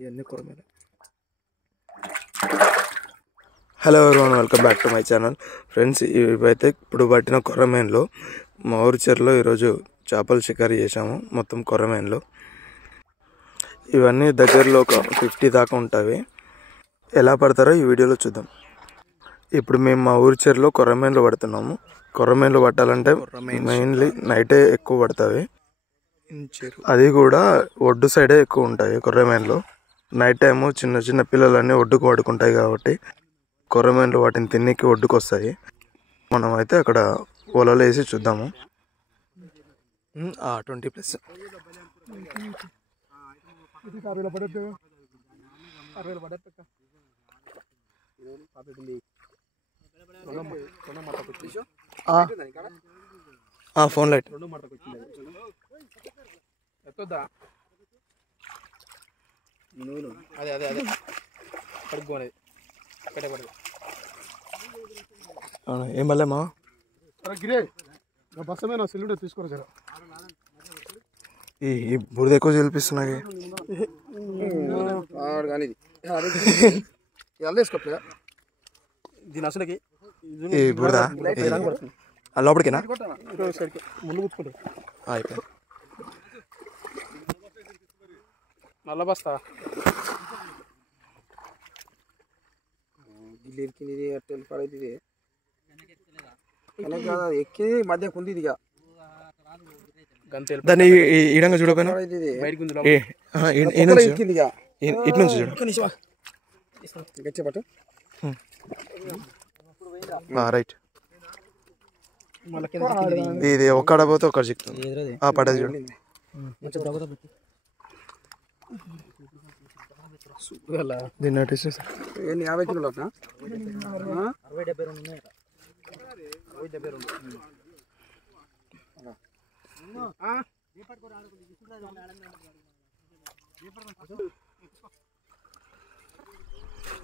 ఇవన్నీ కొరమేను. Hello everyone, welcome back to my channel. Friends, ఇవైతే ఇప్పుడు పట్టిన కొర్రమేన్లు. మా ఊరి చెరువులో ఈరోజు చేపలు షికారు చేసాము. మొత్తం కొర్రమేన్లు ఇవన్నీ దగ్గరలో ఒక 50 దాకా ఉంటాయి. ఎలా పడతారో ఈ వీడియోలో చూద్దాం. ఇప్పుడు మేము మా ఊరి చెరువులో కొర్రమేన్లు పడుతున్నాము. కొర్రమేన్లు పట్టాలంటే మెయిన్లీ నైటే ఎక్కువ పడతాయి. అది కూడా ఒడ్డు సైడే ఎక్కువ ఉంటాయి కొర్రమేన్లు. నైట్ టైము చిన్న చిన్న పిల్లలన్నీ ఒడ్డుకు పడుకుంటాయి కాబట్టి కొర్రమేన్లు వాటిని తిన్నికి ఒడ్డుకు వస్తాయి. మనం అయితే అక్కడ వలలు వేసి చూద్దాము. 20+. ఫోన్ లైట్ అదే అదే అదే పడుకోనేది అక్కడే పడదు. ఏం పడలేమా గిరే బస్సమేనా సిల్లుడే తీసుకోరు జర. ఈ బురద ఎక్కువ చూపిస్తున్నాయి. దీని అసలుకి ఈ బురద లోపలికేనా ముందు కూర్చుకుంటారు. అయిపోయింది. నల్ల బస్తా ఎక్కి మధ్య కుంది దాన్ని ఈడంగా చూడకపోయినా ఇటు నుంచి చూడు. రైట్. ఇది ఒక్కడ పోతే ఒకటి చిక్కుతుంది. పడేది చూడు. దీన్ని 50 కిలోలు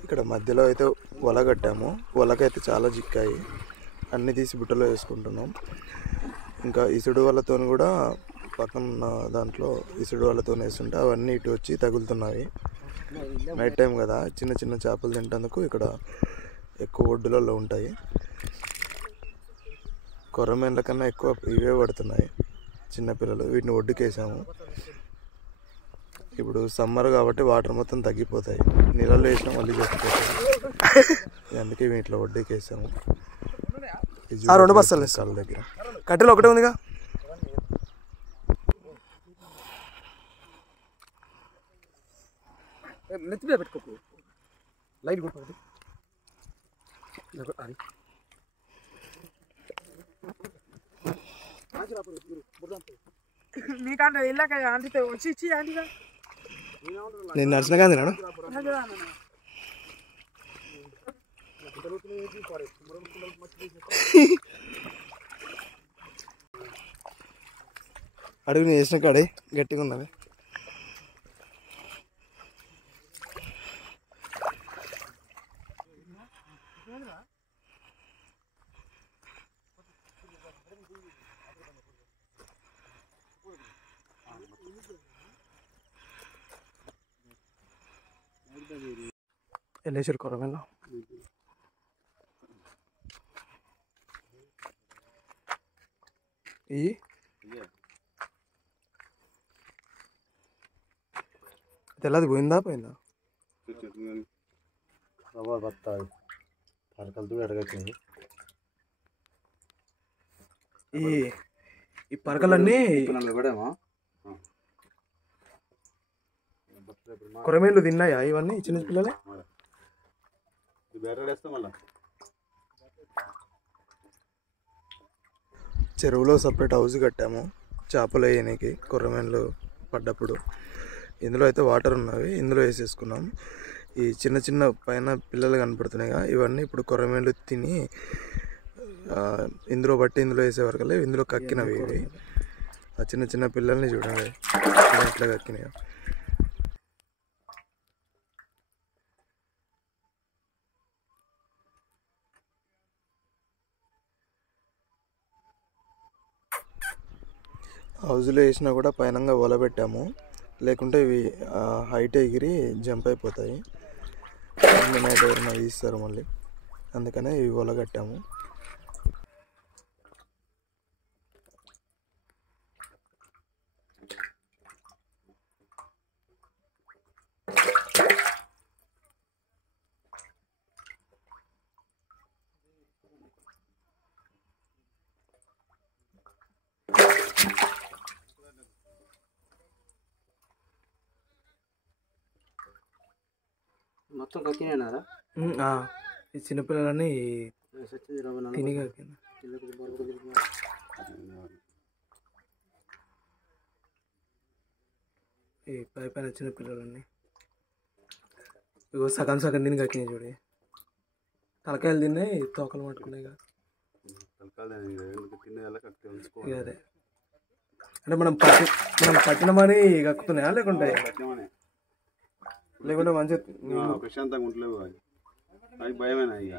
ఇక్కడ మధ్యలో అయితే వల కట్టాము. వలకైతే చాలా చిక్కాయి. అన్నీ తీసి బుట్టలో వేసుకుంటున్నాం. ఇంకా ఇసుడు వలతో కూడా పక్కన దాంట్లో ఇసుడు వలతో వేస్తుంటే అవన్నీ ఇటు వచ్చి తగులుతున్నాయి. నైట్ టైం కదా, చిన్న చిన్న చేపలు తింటేందుకు ఇక్కడ ఎక్కువ ఒడ్డులలో ఉంటాయి. కొర్రమేన్ల కన్నా ఎక్కువ ఇవే పడుతున్నాయి చిన్నపిల్లలు. వీటిని ఒడ్డుకేసాము. ఇప్పుడు సమ్మర్ కాబట్టి వాటర్ మొత్తం తగ్గిపోతాయి. నీళ్ళలో వేసినా మళ్ళీ చచ్చిపోతాయి. అందుకే వీటిలో ఒడ్డుకేసాము. 2 బస్తాలు కాళ్ళ దగ్గర కట్టెలు ఒకటే ఉందిగా. నెత్తి మీద పెట్టుకోకు, లైట్ కొట్టుకోండి. నీకంటే వెళ్ళాక అంటితే వచ్చి ఇచ్చి అంటిగా నేను నడిచిన కానీ నాడు అడుగు నేను వేసిన కాడే గట్టిగా ఉన్నది. వెళ్ళేసారు కొరమేన్లో. తెల్లది పోయిందా పోయిందా? ఈ పరకలన్నీ కొరమేన్లు తిన్నాయా ఇవన్నీ చిన్న పిల్లలే? చెరువులో సపరేట్ హౌస్ కట్టాము చేపలు వేయడానికి. కొర్రమేన్లు పడ్డప్పుడు ఇందులో అయితే వాటర్ ఉన్నవి, ఇందులో వేసేసుకున్నాం. ఈ చిన్న చిన్న పైన పిల్లలు కనపడుతున్నాయిగా, ఇవన్నీ ఇప్పుడు కొర్రమేన్లు తిని ఇందులో బట్టి ఇందులో వేసేవరకలే ఇందులో కక్కినవి. ఇవి ఆ చిన్న చిన్న పిల్లల్ని చూడండి ఎట్లా కక్కినాయో. హౌజ్లో వేసినా కూడా పైనంగా వల పెట్టాము. లేకుంటే ఇవి హైట్ ఎగిరి జంప్ అయిపోతాయి. నైట్ ఎవరైనా తీస్తారు మళ్ళీ, అందుకనే ఇవి వల కట్టాము. మొత్తం కట్టినారా? ఈ చిన్నపిల్లలని తిని ఈ పై పైన చిన్నపిల్లలన్నీ ఇగో సగం సగం తిని కట్టినాయి చూడి. తలకాయలు తిన్నాయి, తోకలు పట్టుకున్నాయి కదా. అదే అంటే మనం పట్టినమని కక్కుతున్నాయా లేకుంటే మంచిగా ప్రశాంతంగా ఉండలేవు అవి భయమేనా? ఇక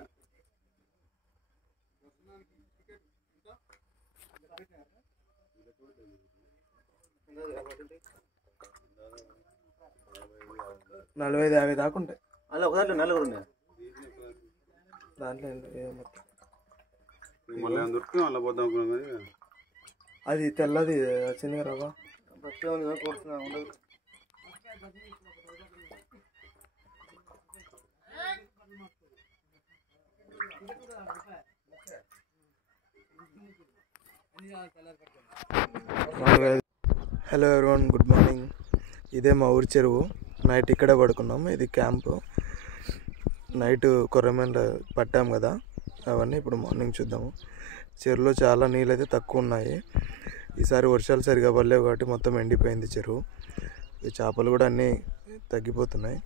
45-50 దాకా ఉంటాయి. అలా ఒక దాంట్లో నలుగురు ఉన్నాయి. దాంట్లో మళ్ళీ దొరికి మళ్ళీ పోద్దాం అనుకున్నాం కానీ అది తెల్లది చిన్నగా రవ్వ ఉండదు. Hello everyone, good morning. ఇదే మా ఊరి చెరువు. నైట్ ఇక్కడే పడుకున్నాము. ఇది క్యాంపు. నైట్ కొర్రమేన్లు పట్టాము కదా, అవన్నీ ఇప్పుడు మార్నింగ్ చూద్దాము. చెరువులో చాలా నీళ్ళు అయితే తక్కువ ఉన్నాయి. ఈసారి వర్షాలు సరిగా పడలేవు కాబట్టి మొత్తం ఎండిపోయింది చెరువు. ఈ చేపలు కూడా అన్నీ తగ్గిపోతున్నాయి.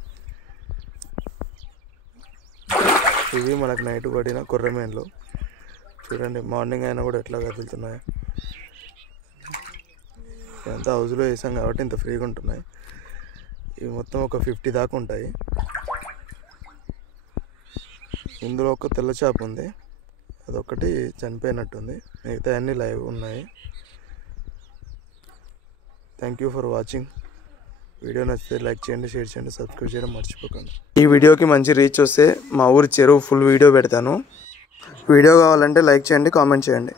ఇవి మనకు నైట్ పడిన కొర్రమేన్లు. చూడండి, మార్నింగ్ అయినా కూడా ఎట్లా కదులుతున్నాయి. ఇదంతా హౌస్లో వేసాం కాబట్టి ఇంత ఫ్రీగా ఉంటున్నాయి. ఇవి మొత్తం ఒక 50 దాకా ఉంటాయి. ఇందులో ఒక తెల్ల చేప ఉంది, అదొకటి చనిపోయినట్టుంది. మిగతా అన్నీ లైవ్ ఉన్నాయి. Thank you for watching. Video నచ్చితే లైక్ చేయండి, షేర్ చేయండి, సబ్స్క్రైబ్ చేయడం మర్చిపోకండి. ఈ వీడియోకి మంచి రీచ్ వస్తే మా ఊరి చెరువు ఫుల్ వీడియో పెడతాను. వీడియో కావాలంటే లైక్ చేయండి, కామెంట్ చేయండి.